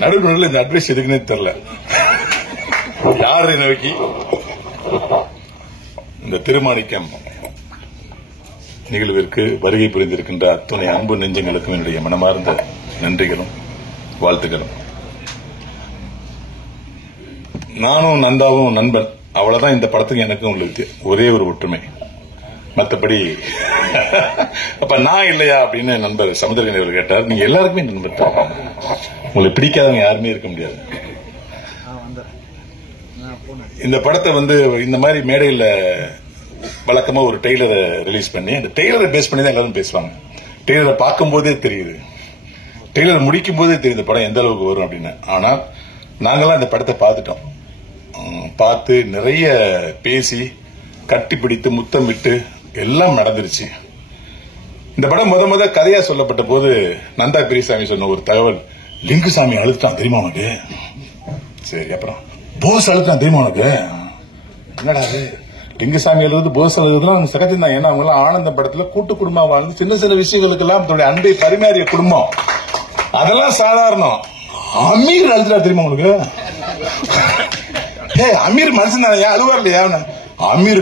நடுநடுவில் இந்த அட்வைஸ் எதுக்குன்னே தெரியல. யாரை நோக்கி இந்த திருமாணிக்கம் நிகழ்விற்கு வருகை புரிந்திருக்கின்ற அத்துணை அன்பு நெஞ்சங்களுக்கும் என்னுடைய மனமார்ந்த நன்றிகளும் வாழ்த்துக்களும். நானும் நந்தாவும் நண்பன், அவ்வளவுதான் இந்த படத்துக்கு எனக்கும் உங்களுக்கு ஒரே ஒரு ஒற்றுமை. மற்றபடி அப்ப நான் இல்லையா அப்படின்னு நண்பர் சமுத்திரகனி அவர் கேட்டார். நீங்க எல்லாருக்குமே நண்பர் தான், உங்களுக்கு பிடிக்காதவங்க யாருமே இருக்க முடியாது. இந்த படத்தை இந்த மாதிரி மேடையில் வழக்கமா ஒரு டெய்லரை ரிலீஸ் பண்ணி அந்த டெய்லரை பேஸ் பண்ணி தான் எல்லாரும் பேசுவாங்க. டெய்லரை பார்க்கும் போதே தெரியுது, டெய்லர் முடிக்கும் போதே தெரியுது படம் எந்த அளவுக்கு வரும் அப்படின்னு. ஆனால் நாங்களாம் இந்த படத்தை பார்த்துட்டோம். பார்த்து நிறைய பேசி கட்டிப்பிடித்து முத்தமிட்டு எல்லாம் நடந்துருச்சு. இந்த படம் முத கதையா சொல்லப்பட்ட போது நந்தா பெரியசாமி சொன்ன ஒரு தகவல், லிங்குசாமி அழுத்தான் தெரியுமா உனக்கு? சரி, அப்புறம் போஸ் அழுத்தான் தெரியுமா உனக்கு? என்னடா லிங்குசாமி எழுது போஸ் எழுதுலாம் சகஜம் தான். ஏன்னா அவங்க எல்லாம் ஆனந்த படத்துல கூட்டு குடும்பம் வாழ்ந்து சின்ன சின்ன விஷயங்களுக்கெல்லாம் தன்னுடைய அன்பை பரிமாறிய குடும்பம், அதெல்லாம் சாதாரணம். அமீர் அழுதுடா தெரியுமா உனக்கு? அமீர் மனுஷன் தானே, அழுவார் இல்லையா? அமீர்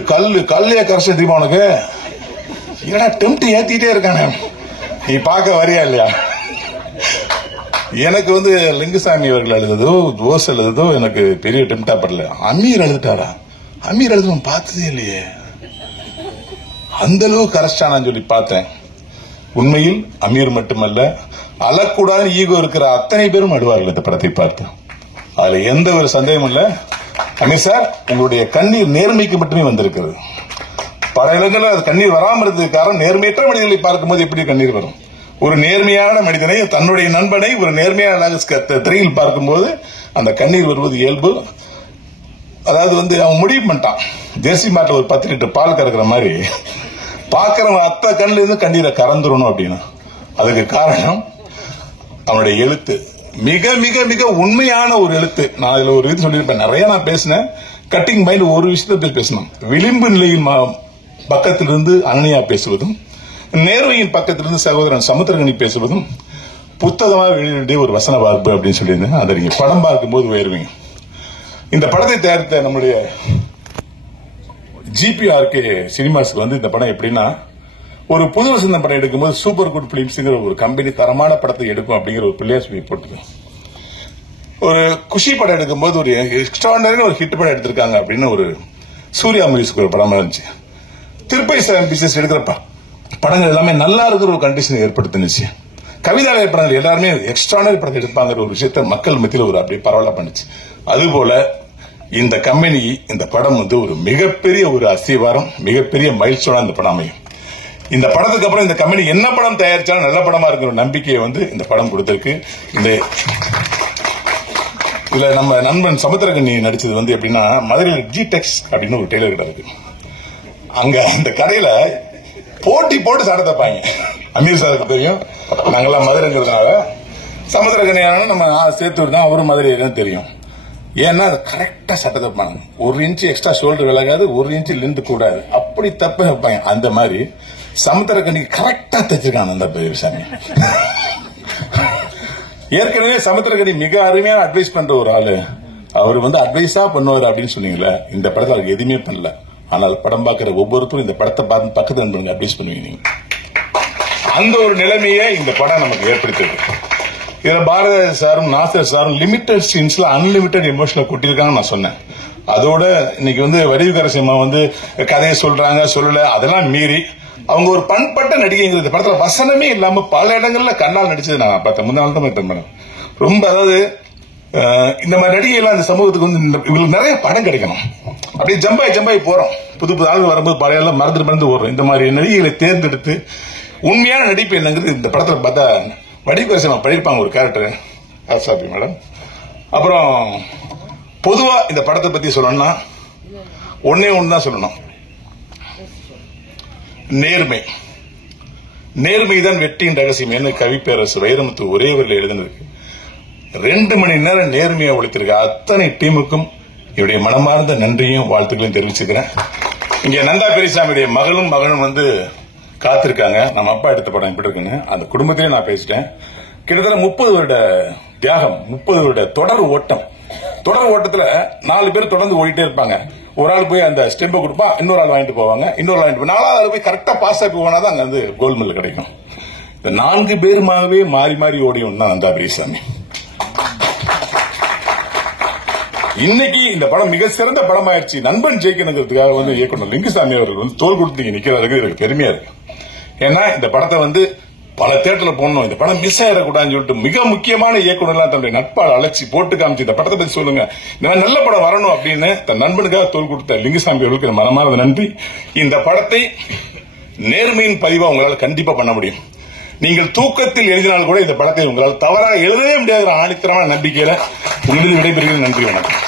கல்லைய கரைச்ச தெரியுமா உனக்கு? ஏன்னா டெம்ட் ஏத்திட்டே இருக்கானே, நீ பார்க்க வரியா இல்லையா? எனக்கு லிங்குசாமி அவர்கள் எழுதுதோ தோசை எழுதுதோ எனக்கு பெரிய டெம்டா படல. அமீர் எழுதுட்டாரா? அமீர் எழுது பார்த்ததே இல்லையே, அந்த அளவு கரைச்சானான்னு சொல்லி பார்த்தேன். உண்மையில் அமீர் மட்டுமல்ல, அழக்கூடாது ஈகோ இருக்கிற அத்தனை பேரும் அழுவார்கள் இந்த படத்தை பார்த்து. அதுல எந்த ஒரு சந்தேகமும் இல்ல. அமீர் சார், உங்களுடைய கண்ணீர் நேர்மைக்கு மட்டுமே வந்திருக்கிறது. பல இடங்களில் அது கண்ணீர் வராமல் இருந்ததுக்கு காரணம், நேர்மையற்ற மனிதர்களை பார்க்கும்போது எப்படி கண்ணீர் வரும்? ஒரு நேர்மையான மனிதனை, தன்னுடைய நண்பனை ஒரு நேர்மையான திரையில் பார்க்கும்போது அந்த கண்ணீர் வருவது இயல்பு. அதாவது அவன் முடிவு பண்ணிட்டான், தேசி மாட்டில் ஒரு 10 லிட்டர் பால் கறக்குற மாதிரி பார்க்கிறவன் அத்த கண்ணில இருந்து கண்ணீரை கறந்துடணும் அப்படின்னு. அதுக்கு காரணம் அவனுடைய எழுத்து, மிக மிக மிக உண்மையான ஒரு எழுத்து. நான் இதுல ஒரு இது சொல்லியிருப்பேன், நிறைய நான் பேசினேன். கட்டிங் மைண்ட் ஒரு விஷயத்தை பேசணும். விளிம்பு நிலையின் பக்கத்திலிருந்து அனனியா பேசுவதும், நேர்மையின் பக்கத்திலிருந்து சகோதரன் சமுத்திரகனி பேசுவதும் புத்தகமாக வெளியிட ஒரு வசன வார்ப்பு அப்படின்னு சொல்லியிருந்தேன். அதை நீங்க படம் பார்க்கும்போது உயர்வீங்க. இந்த படத்தை தயாரித்த நம்முடைய GPRK சினிமாஸ்க்கு இந்த படம் எப்படின்னா, ஒரு புது வசந்த படம் எடுக்கும்போது சூப்பர் குட் பிலிம்ஸ்ங்கிற ஒரு கம்பெனி தரமான படத்தை எடுக்கும் அப்படிங்கிற ஒரு பிள்ளையார் சொல்லி போட்டு, ஒரு குஷி படம் எடுக்கும்போது ஒரு எக்ஸ்ட்ராடனரி ஒரு ஹிட் படம் எடுத்திருக்காங்க அப்படின்னு ஒரு சூர்யா மூவிஸ்க்கு ஒரு படமா இருந்துச்சு. திருப்பை பிசினஸ் எடுக்கிற படங்கள் எல்லாமே நல்லா இருக்கிற ஒரு கண்டிஷன் ஏற்படுத்தினுச்சு. கவிதாலய படங்கள் எல்லாருமே எக்ஸ்ட்ராடனரி படத்தை எடுப்பாங்கிற ஒரு விஷயத்த மக்கள் மத்தியில் ஒரு அப்படியே பரவலா பண்ணுச்சு. அதுபோல இந்த கம்பெனி, இந்த படம் ஒரு மிகப்பெரிய ஒரு அஸ்திவாரம், மிகப்பெரிய மைல்ஸ்டோனா இந்த படம் அமையும். இந்த படத்துக்கு அப்புறம் இந்த கம்பெனி என்ன படம் தயாரிச்சாலும் நல்ல படமா இருக்கிற ஒரு நம்பிக்கையை இந்த படம் கொடுத்திருக்கு. இதுல நம்ம நண்பன் சமுத்திரகனி நடிச்சது எப்படின்னா, மதுரையில் ஜிடெக்ஸ் அப்படின்னு ஒரு டெய்லர் கடை இருக்கு. அங்க அந்த கடையில போட்டி போட்டு சட்டை தைப்பாங்க. அமீர் சாருக்கு தெரியும், நாங்கெல்லாம் மதுரைங்கிறதுனால சமுத்திரகனியான நம்ம சேர்த்து தான் அவரும் மதுரையிலும் தெரியும். ஏன்னா அது கரெக்டா சட்டை தைப்பாங்க. 1 இன்ச்சு எக்ஸ்ட்ரா ஷோல்டர் விலகாது, 1 இன்ச்சு லென்த் கூடாது, அப்படி தப்ப வைப்பாங்க. அந்த மாதிரி சமுத்திரகனி கரெக்டா தைச்சிருக்காங்க அந்த பெரியசாமி. ஏற்கனவே சமுத்திரகனி மிக அருமையான அட்வைஸ் பண்ற ஒரு ஆளு. அவர் அட்வைஸா பண்ணுவார் அப்படின்னு சொன்னீங்கல்ல, இந்த படத்தை அவருக்கு எதுவுமே பண்ணல. ஆனால் படம் பார்க்கிற ஒவ்வொருத்தரும் இந்த படத்தை பார்த்து பக்கத்து நண்பர்கள் அட்வைஸ் பண்ணுவீங்க. அந்த ஒரு நிலைமையை இந்த படம் நமக்கு ஏற்படுத்திருக்கு. இதுல பாரதி சாரும் நாசர் சாரும் லிமிடெட் சீன்ஸ்ல அன்லிமிட்டெட் எமோஷனல் கூட்டியிருக்காங்க நான் சொன்னேன். அதோட இன்னைக்கு வடிவுக்கரசியம்மா கதையை சொல்றாங்க, சொல்லல, அதெல்லாம் மீறி அவங்க ஒரு பண்பட்ட நடிகைங்கிற இந்த படத்துல வசனமே இல்லாம பல இடங்கள்ல கண்ணால் நடிச்சது நான் பார்த்தேன். முன்னாள் தான் ரொம்ப, அதாவது இந்த மாதிரி நடிகைகள் இந்த சமூகத்துக்கு இவங்களுக்கு நிறைய படம் கிடைக்கணும். அப்படியே ஜம்பாய் போறோம், புது புது ஆளுங்க வரும்போது பழைய எல்லாம் மறந்து ஓடுறோம். இந்த மாதிரி நடிகைகளை தேர்ந்தெடுத்து உண்மையான நடிப்பு என்னங்கிறது இந்த படத்துல பார்த்தா வடிவரசமா பண்ணிருப்பாங்க ஒரு கேரக்டர் ஆசாபி மேடம். அப்புறம் பொதுவா இந்த படத்தை பத்தி சொல்லணும்னா ஒன்னே ஒண்ணுதான் சொல்லணும், நேர்மைதான் வெற்றியின் ரகசியம் என்ன கவிப்பேரரசு வைரமுத்து ஒரே வரையில் எழுதினது. 2 மணி நேரம் நேர்மையா உழைத்திருக்க அத்தனை டீமுக்கும் என்னுடைய மனமார்ந்த நன்றியும் வாழ்த்துக்களையும் தெரிவிச்சுக்கிறேன். இங்க நந்தா பெரியசாமியுடைய மகளும் மகனும் காத்திருக்காங்க. நம்ம அப்பா எடுத்த படம் எப்படி இருக்குங்க, அந்த குடும்பத்திலேயே நான் பேசிட்டேன். கிட்டத்தட்ட 30 வருட தியாகம் 30 வருட தொடர் ஓட்டத்துல 4 பேர் தொடர்ந்து ஓடிட்டே இருப்பாங்க. ஒரு ஆள் போய் அந்த ஸ்டெம்பை கொடுப்பான், இன்னொரு ஆள் வாங்கிட்டு போவாங்க, இன்னொரு ஆள் வாங்கிட்டு 4வது ஆள் போய் கரெக்டா பாஸ் ஆகி போவானாதான் அங்க வந்து கோல்டு மெடல் கிடைக்கும். இந்த 4 பேருமாகவே மாறி மாறி ஓடியும் தான் நந்தா பெரியசாமி. இன்னைக்கு இந்த படம் மிக சிறந்த படமாயிருச்சு. நண்பன் ஜெயிக்கணுங்கிறதுக்காக வந்து இயக்குனர் லிங்குசாமி அவர்கள் வந்து தோல் கொடுத்து நிக்கிறதுக்கு எனக்கு பெருமையா இருக்கு. ஏன்னா இந்த படத்தை வந்து பல தேட்டர்ல போடணும், இந்த படம் மிஸ் ஆயிடக்கூடாதுன்னு சொல்லிட்டு மிக முக்கியமான இயக்குனர்லாம் தன்னுடைய நட்பால் அழைச்சி போட்டு காமிச்சு இந்த படத்தை பத்தி சொல்லுங்க, இந்த மாதிரி நல்ல படம் வரணும் அப்படின்னு தன் நண்பனுக்காக தோல் கொடுத்த லிங்குசாமி அவர்களுக்கு மனமார்ந்த நன்றி. இந்த படத்தை நேர்மையின் பதிவா உங்களால் கண்டிப்பா பண்ண முடியும். நீங்கள் தூக்கத்தில் எழுதினால் கூட இந்த படத்தை உங்களால் தவறாக எழுதவே முடியாத ஆணித்தரமான நம்பிக்கையில உங்களிடம் விடைபெறுகிறேன். நன்றி, வணக்கம்.